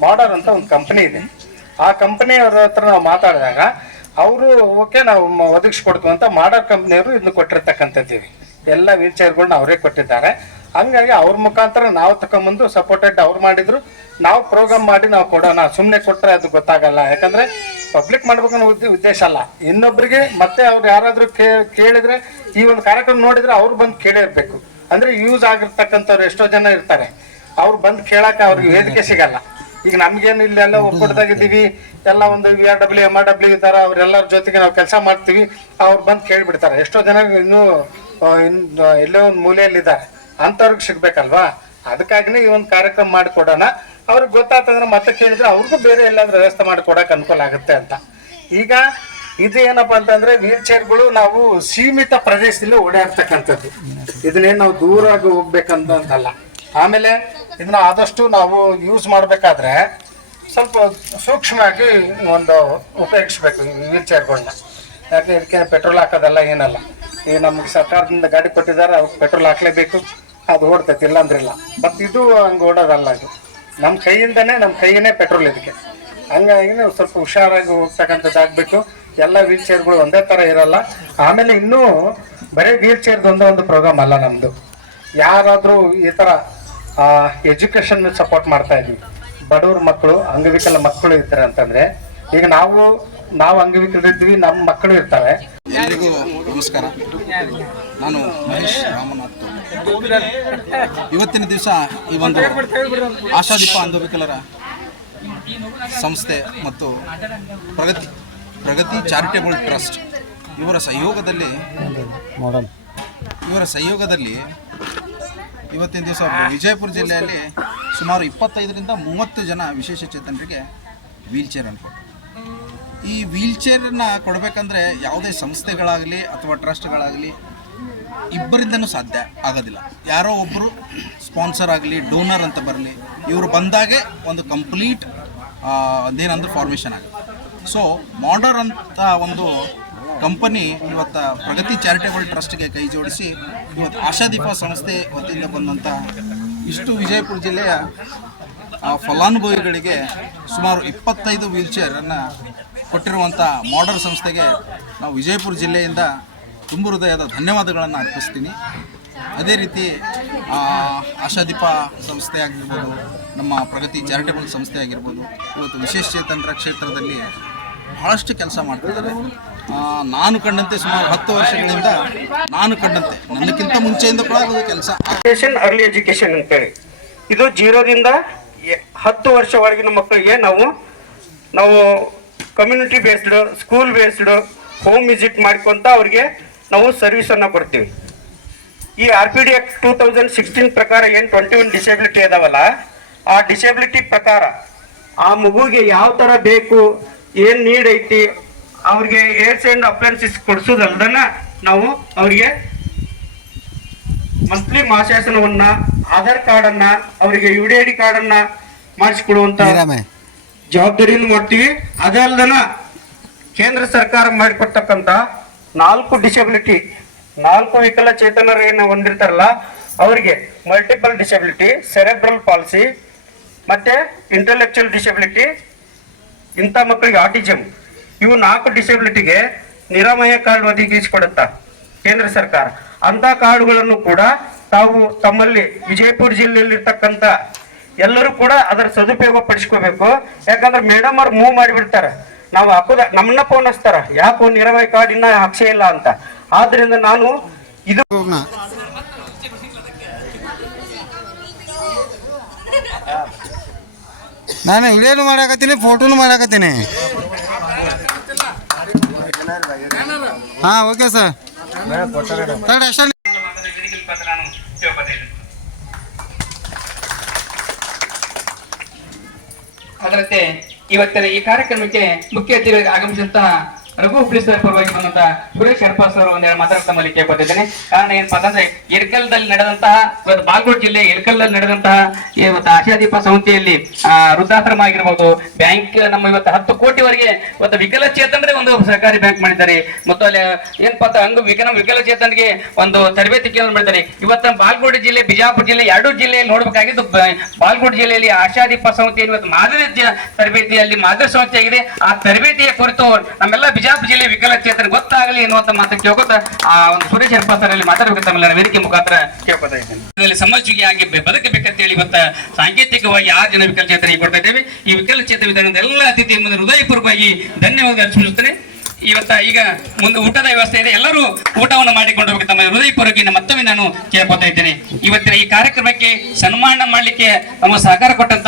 ಮಾಡರ್ ಅಂತ ಒಂದು ಕಂಪನಿ ಇದೆ. ಆ ಕಂಪನಿಯವ್ರ ಹತ್ರ ನಾವು ಮಾತಾಡಿದಾಗ, ಅವರು, ಓಕೆ, ನಾವು ಒದಗಿಸ್ಕೊಡ್ತೀವಿ ಅಂತ ಮಾಡರ್ ಕಂಪ್ನಿಯವರು ಇದನ್ನ ಕೊಟ್ಟಿರ್ತಕ್ಕಂಥದ್ದೀವಿ ಎಲ್ಲ ವೀಲ್ ಚೇರ್ಗಳನ್ನ ಅವರೇ ಕೊಟ್ಟಿದ್ದಾರೆ. ಹಂಗಾಗಿ ಅವ್ರ ಮುಖಾಂತರ ನಾವು ತಕೊಂಬಂದು ಸಪೋರ್ಟೆಡ್ ಅವ್ರು ಮಾಡಿದ್ರು. ನಾವು ಪ್ರೋಗ್ರಾಮ್ ಮಾಡಿ ನಾವು ಕೊಡೋಣ. ಸುಮ್ಮನೆ ಕೊಟ್ಟರೆ ಅದು ಗೊತ್ತಾಗಲ್ಲ. ಯಾಕಂದ್ರೆ ಪಬ್ಲಿಕ್ ಮಾಡ್ಬೇಕನ್ನೋ ಉದ್ದ- ಉದ್ದೇಶ ಅಲ್ಲ. ಇನ್ನೊಬ್ಬರಿಗೆ ಮತ್ತೆ ಅವ್ರು ಯಾರಾದರೂ ಕೇಳಿದ್ರೆ ಈ ಒಂದು ಕಾರ್ಯಕ್ರಮ ನೋಡಿದ್ರೆ ಅವ್ರು ಬಂದು ಕೇಳಿರ್ಬೇಕು. ಅಂದ್ರೆ ಯೂಸ್ ಆಗಿರ್ತಕ್ಕಂಥವ್ರು ಎಷ್ಟೋ ಜನ ಇರ್ತಾರೆ. ಅವ್ರು ಬಂದು ಕೇಳಕ್ಕೆ ಅವ್ರಿಗೆ ವೇದಿಕೆ ಸಿಗಲ್ಲ. ಈಗ ನಮ್ಗೇನು ಇಲ್ಲೆಲ್ಲ ಒಕ್ಕೂಟದಾಗಿದ್ದೀವಿ. ಎಲ್ಲ ಒಂದು V R W M R W ಥರ ಅವ್ರೆಲ್ಲರ ಜೊತೆಗೆ ನಾವು ಕೆಲಸ ಮಾಡ್ತೀವಿ. ಅವ್ರು ಬಂದು ಕೇಳಿಬಿಡ್ತಾರೆ. ಎಷ್ಟೋ ಜನ ಇನ್ನೂ ಇನ್ನು ಎಲ್ಲೋ ಒಂದು ಮೂಲೆಯಲ್ಲಿದ್ದಾರೆ. ಅಂಥವ್ರಿಗೆ ಸಿಗ್ಬೇಕಲ್ವಾ? ಅದಕ್ಕಾಗಿನೇ ಈ ಒಂದು ಕಾರ್ಯಕ್ರಮ ಮಾಡಿಕೊಡೋಣ. ಅವ್ರಿಗೆ ಗೊತ್ತಾಗ್ತಂದ್ರೆ ಮತ್ತೆ ಕೇಳಿದ್ರೆ ಅವ್ರಿಗೂ ಬೇರೆ ಎಲ್ಲಾದ್ರೂ ವ್ಯವಸ್ಥೆ ಮಾಡಿಕೊಡಕ್ಕೆ ಅನುಕೂಲ ಆಗುತ್ತೆ ಅಂತ. ಈಗ ಇದು ಏನಪ್ಪಾ ಅಂತಂದ್ರೆ ವೀಲ್ ಚೇರ್ಗಳು ನಾವು ಸೀಮಿತ ಪ್ರದೇಶದಲ್ಲಿ ಓಡಾಡ್ತಕ್ಕಂಥದ್ದು. ಇದನ್ನೇನು ನಾವು ದೂರಾಗಿ ಅಂತಲ್ಲ ಆಮೇಲೆ ಇದನ್ನ ಆದಷ್ಟು ನಾವು ಯೂಸ್ ಮಾಡಬೇಕಾದ್ರೆ ಸ್ವಲ್ಪ ಸೂಕ್ಷ್ಮವಾಗಿ ಒಂದು ಉಪಯೋಗಿಸ್ಬೇಕು ಈ ವೀಲ್ ಚೇರ್ಗಳನ್ನ ಯಾಕೆ ಇದಕ್ಕೆ ಪೆಟ್ರೋಲ್ ಹಾಕೋದಲ್ಲ ಏನಲ್ಲ. ಈಗ ನಮ್ಗೆ ಸರ್ಕಾರದಿಂದ ಗಾಡಿ ಕೊಟ್ಟಿದ್ದಾರೆ ಅವ್ಕೆ ಪೆಟ್ರೋಲ್ ಹಾಕ್ಲೇಬೇಕು. ಅದು ಓಡ್ತೈತಿ ಇಲ್ಲ. ಅಂದ್ರಿಲ್ಲ ಬಟ್ ಇದು ಹಂಗೆ ಓಡೋದಲ್ಲ ಇದು. ನಮ್ಮ ಕೈಯಿಂದನೇ ನಮ್ಮ ಕೈಯೇ ಪೆಟ್ರೋಲ್ ಇದಕ್ಕೆ. ಹಂಗಾಗಿ ನಾವು ಸ್ವಲ್ಪ ಹುಷಾರಾಗಿ ಹೋಗ್ತಕ್ಕಂಥದ್ದು ಆಗಬೇಕು. ಎಲ್ಲ ವೀಲ್ ಚೇರ್ಗಳು ಒಂದೇ ಥರ ಇರಲ್ಲ. ಆಮೇಲೆ ಇನ್ನೂ ಬರೀ ವೀಲ್ ಚೇರ್ದು ಒಂದೇ ಒಂದು ಪ್ರೋಗ್ರಾಮ್ ಅಲ್ಲ ನಮ್ಮದು ಯಾರಾದರೂ ಈ ಥರ ಎಜುಕೇಷನ್ ಸಪೋರ್ಟ್ ಮಾಡ್ತಾ ಇದ್ವಿ ಬಡವ್ರ ಮಕ್ಕಳು ಅಂಗವಿಕಲ ಮಕ್ಕಳು ಇರ್ತಾರೆ ಅಂತಂದ್ರೆ ಈಗ ನಾವು ನಾವು ಅಂಗವಿಕಲರಿದ್ವಿ ನಮ್ಮ ಮಕ್ಕಳು ಇರ್ತಾರೆ. ಎಲ್ಲರಿಗೂ ನಮಸ್ಕಾರ. ನಾನು ಮಹೇಶ್ ರಾಮನಾಥ್ ಇವತ್ತಿನ ದಿವಸ ಈ ಒಂದು ಆಶಾದೀಪ ಅಂಗವಿಕಲರ ಸಂಸ್ಥೆ ಮತ್ತು ಪ್ರಗತಿ ಪ್ರಗತಿ ಚಾರಿಟೇಬಲ್ ಟ್ರಸ್ಟ್ ಇವರ ಸಹಯೋಗದಲ್ಲಿ ಇವರ ಸಹಯೋಗದಲ್ಲಿ ಇವತ್ತಿನ ದಿವಸ ವಿಜಯಪುರ ಜಿಲ್ಲೆಯಲ್ಲಿ ಸುಮಾರು ಇಪ್ಪತ್ತೈದರಿಂದ ಮೂವತ್ತು ಜನ ವಿಶೇಷ ಚೇತನರಿಗೆ ವೀಲ್ ಚೇರ್ ಅನ್ಕೊಟ್ಟು ಈ ವೀಲ್ ಚೇರನ್ನ ಕೊಡಬೇಕಂದ್ರೆ ಯಾವುದೇ ಸಂಸ್ಥೆಗಳಾಗಲಿ ಅಥವಾ ಟ್ರಸ್ಟ್ಗಳಾಗಲಿ ಇಬ್ಬರಿಂದನೂ ಸಾಧ್ಯ ಆಗೋದಿಲ್ಲ. ಯಾರೋ ಒಬ್ಬರು ಸ್ಪಾನ್ಸರ್ ಆಗಲಿ, ಡೋನರ್ ಅಂತ ಬರಲಿ, ಇವರು ಬಂದಾಗೆ ಒಂದು ಕಂಪ್ಲೀಟ್ ಅದೇನಂದ್ರೆ ಫಾರ್ಮೇಷನ್ ಆಗುತ್ತೆ. ಸೊ ಮಾಡರ್ ಅಂತ ಒಂದು ಕಂಪನಿ ಇವತ್ತು ಪ್ರಗತಿ ಚಾರಿಟೇಬಲ್ ಟ್ರಸ್ಟ್ಗೆ ಕೈ ಜೋಡಿಸಿ ಇವತ್ತು ಆಶಾದೀಪ ಸಂಸ್ಥೆ ವತಿಯಿಂದ ಬಂದಂಥ ಇಷ್ಟು ವಿಜಯಪುರ ಜಿಲ್ಲೆಯ ಫಲಾನುಭವಿಗಳಿಗೆ ಸುಮಾರು ಇಪ್ಪತ್ತೈದು ವೀಲ್ ಚೇರನ್ನು ಕೊಟ್ಟಿರುವಂಥ ಮಾಡರ್ ಸಂಸ್ಥೆಗೆ ನಾವು ವಿಜಯಪುರ ಜಿಲ್ಲೆಯಿಂದ ತುಂಬು ಹೃದಯದ ಧನ್ಯವಾದಗಳನ್ನು ಅರ್ಪಿಸ್ತೀನಿ. ಅದೇ ರೀತಿ ಆಶಾದೀಪ ಸಂಸ್ಥೆ ಆಗಿರ್ಬೋದು, ನಮ್ಮ ಪ್ರಗತಿ ಚಾರಿಟೇಬಲ್ ಸಂಸ್ಥೆ ಆಗಿರ್ಬೋದು, ಇವತ್ತು ವಿಶೇಷ ಚೇತನರ ಕ್ಷೇತ್ರದಲ್ಲಿ ಬಹಳಷ್ಟು ಕೆಲಸ ಮಾಡ್ತಿದ್ದಾರೆ. ನಾನು ಕಂಡಂತೆ ಸುಮಾರು ಹತ್ತು ವರ್ಷಗಳಿಂದ ನಾನು ಕಂಡಂತೆ. ನನ್ನಕ್ಕಿಂತ ಮುಂಚೆಯಿಂದ ಕೂಡ ಕೆಲಸ. ಅರ್ಲಿ ಎಜುಕೇಶನ್ ಅಂತೇಳಿ ಇದು ಜೀರೋದಿಂದ ಹತ್ತು ವರ್ಷ ಒಳಗಿನ ಮಕ್ಕಳಿಗೆ ನಾವು ನಾವು community based school based home visit ಮಾಡ್ಕೊಂತ ಅವ್ರಿಗೆ ನಾವು ಸರ್ವಿಸನ್ನು ಕೊಡ್ತೀವಿ. ಈ R P D X two thousand sixteen ಪ್ರಕಾರ ಏನು ಟ್ವೆಂಟಿ ಒನ್ ಡಿಸೇಬಿಲಿಟಿ ಇದಾವಲ್ಲ ಆ ಡಿಸೇಬಿಲಿಟಿ ಪ್ರಕಾರ ಆ ಮಗುಗೆ ಯಾವ ಥರ ಬೇಕು, ಏನು ನೀಡ್ ಐತಿ ಅವ್ರಿಗೆ ಏರ್ಸ್ ಆ್ಯಂಡ್ ಅಪ್ಲೈನ್ಸಸ್ ಕೊಡಿಸೋದಲ್ದನ ನಾವು ಅವರಿಗೆ ಮಂತ್ಲಿ ಮಾಸಾಸನವನ್ನ ಆಧಾರ್ ಕಾರ್ಡ್ ಅನ್ನ ಅವರಿಗೆ U D I D card ಅನ್ನ ಮಾಡಿಸಿಕೊಡುವಂತ ಜವಾಬ್ದಾರಿಯನ್ನು ಮಾಡ್ತೀವಿ. ಅಲ್ದನ ಕೇಂದ್ರ ಸರ್ಕಾರ ಮಾಡಿಕೊಡ್ತಕ್ಕಂತ ನಾಲ್ಕು ಡಿಸೆಬಿಲಿಟಿ ನಾಲ್ಕು ವಿಕಲಚೇತನರು ಏನು ಹೊಂದಿರ್ತಾರಲ್ಲ ಅವರಿಗೆ ಮಲ್ಟಿಪಲ್ ಡಿಸೆಬಿಲಿಟಿ ಸೆರೆಬ್ರಲ್ ಪಾಲಿಸಿ ಮತ್ತೆ ಇಂಟಲೆಕ್ಚುಯಲ್ ಡಿಸೆಬಿಲಿಟಿ ಇಂಥ ಮಕ್ಕಳಿಗೆ ಆಟಿಸಮ್ ಇವು ನಾಲ್ಕು ಡಿಸೆಬಿಲಿಟಿಗೆ ನಿರಾಮಯ ಕಾರ್ಡ್ ಒದಗಿಸಿಕೊಡುತ್ತ ಕೇಂದ್ರ ಸರ್ಕಾರ. ಅಂತ ಕಾರ್ಡ್ಗಳನ್ನು ಕೂಡ ತಾವು ತಮ್ಮಲ್ಲಿ ವಿಜಯಪುರ ಜಿಲ್ಲೆಯಲ್ಲಿರ್ತಕ್ಕಂಥ ಎಲ್ಲರೂ ಕೂಡ ಅದರ ಸದುಪಯೋಗ ಪಡಿಸ್ಕೋಬೇಕು. ಯಾಕಂದ್ರೆ ಮೇಡಮ್ ಅವ್ರು ಮೂವ್ ಮಾಡಿಬಿಡ್ತಾರೆ. ನಾವು ಹಾಕೋದ, ನಮ್ಮನ್ನ ಫೋನ್ ಹಚ್ತಾರ ಯಾಕೋ ನಿರಾಮಯ ಕಾರ್ಡ್ ಇನ್ನ ಹಾಕ್ಸೇ ಇಲ್ಲ ಅಂತ. ಆದ್ರಿಂದ ನಾನು ಇದು ನಾನು ವಿಡಿಯೋನು ಮಾಡಾಕತ್ತೀನಿ ಫೋಟೋನು ಮಾಡಾಕತ್ತೀನಿ. ಹಾಂ ಓಕೆ ಸರ್ ಅದರಂತೆ ಇವತ್ತಿನ ಈ ಕಾರ್ಯಕ್ರಮಕ್ಕೆ ಮುಖ್ಯ ಅತಿಥಿಗಳಿಗೆ ಆಗಮಿಸಿದಂತಹ ರಘು ಹುಬ್ಳಿಸರ್ ಪರವಾಗಿ ಬಂದಂತ ಸುರೇಶ್ ಶರ್ಪಾ ಸರ್ ಒಂದೆರಡು ಮಾತಾಡ್ತಾ ಮೇಲೆ ಕೇಳ್ಕೊತಿದ್ದೇನೆ. ಕಾರಣ ಏನಪ್ಪಾ ಅಂತಂದ್ರೆ ಇರ್ಕಲ್ದಲ್ಲಿ ನಡೆದಂತಹ ಇವತ್ತು ಬಾಗಲಕೋಟೆ ಜಿಲ್ಲೆ ಇರ್ಕಲ್ದಲ್ಲಿ ನಡೆದಂತಹ ಇವತ್ತು ಆಶಾದೀಪ ಸಂಸ್ಥೆಯಲ್ಲಿ ವೃದ್ಧಾಶ್ರಮ ಆಗಿರ್ಬೋದು, ಬ್ಯಾಂಕ್ ನಮ್ಮ ಇವತ್ತು ಹತ್ತು ಕೋಟಿವರೆಗೆ ಇವತ್ತು ವಿಕಲಚೇತನರೇ ಒಂದು ಸರ್ಕಾರಿ ಬ್ಯಾಂಕ್ ಮಾಡಿದ್ದಾರೆ. ಮತ್ತು ಅಲ್ಲಿ ಏನಪ್ಪಾ ಅಂತ ಅಂಗ ವಿಕಲ ವಿಕಲಚೇತನಿಗೆ ಒಂದು ತರಬೇತಿ ಕೇಂದ್ರ ಮಾಡಿದ್ದಾರೆ. ಇವತ್ತು ಬಾಗಲಕೋಟೆ ಜಿಲ್ಲೆ, ಬಿಜಾಪುರ ಜಿಲ್ಲೆ ಎರಡು ಜಿಲ್ಲೆಯಲ್ಲಿ ನೋಡ್ಬೇಕಾಗಿದ್ದು ಬಾಲ್ಗೋಡ್ ಜಿಲ್ಲೆಯಲ್ಲಿ ಆಶಾದೀಪ ಸಂಸ್ಥೆ ಇವತ್ತು ಮಾದರಿ ತರಬೇತಿಯಲ್ಲಿ ಮಾದರಿ ಸಂಸ್ಥೆ ಆಗಿದೆ. ಆ ತರಬೇತಿಯ ಕುರಿತು ನಮ್ಮೆಲ್ಲ ಬಿಜಾಪುರ ಜಿಲ್ಲೆ ವಿಕಲಚೇತನ ಗೊತ್ತಾಗಲಿ ಎನ್ನುವಂತ ಮಾತು ಕೇಳ್ಕೊತ ಆ ಒಂದು ಸುರೇಶ್ ಹರ್ಪ ಸರ್ ಅಲ್ಲಿ ಮಾತಾಡಬೇಕು ತಮ್ಮ ವೇದಿಕೆ ಮುಖಾಂತರ ಕೇಳ್ಕೊತಾ ಇದ್ದೇನೆ. ಬೆ- ಬದುಕಬೇಕಂತೇಳಿ ಇವತ್ತ ಸಾಂಕೇತಿಕವಾಗಿ ಆರು ಜನ ವಿಕಲಚೇತನಿಗೆ ಕೊಡ್ತಾ ಇದ್ದೇವೆ. ಈ ವಿಕಲಚೇತನ ವಿಧಾನದ ಎಲ್ಲ ಅತಿಥಿ ಮುಂದೆ ಹೃದಯಪೂರ್ವಕವಾಗಿ ಧನ್ಯವಾದ ಅರ್ಪಿಸುತ್ತೇನೆ. ಇವತ್ತ ಈಗ ಮುಂದೆ ಊಟದ ವ್ಯವಸ್ಥೆ ಇದೆ. ಎಲ್ಲರೂ ಊಟವನ್ನು ಮಾಡಿಕೊಂಡು ಹೋಗಿ ತಮ್ಮ ಹೃದಯಪೂರ್ವಕ ಮತ್ತೊಮ್ಮೆ ನಾನು ಕೇಳ್ಕೊತಾ ಇದ್ದೇನೆ. ಇವತ್ತಿನ ಈ ಕಾರ್ಯಕ್ರಮಕ್ಕೆ ಸನ್ಮಾನ ಮಾಡಲಿಕ್ಕೆ ನಮ್ಮ ಸಹಕಾರ ಕೊಟ್ಟಂತ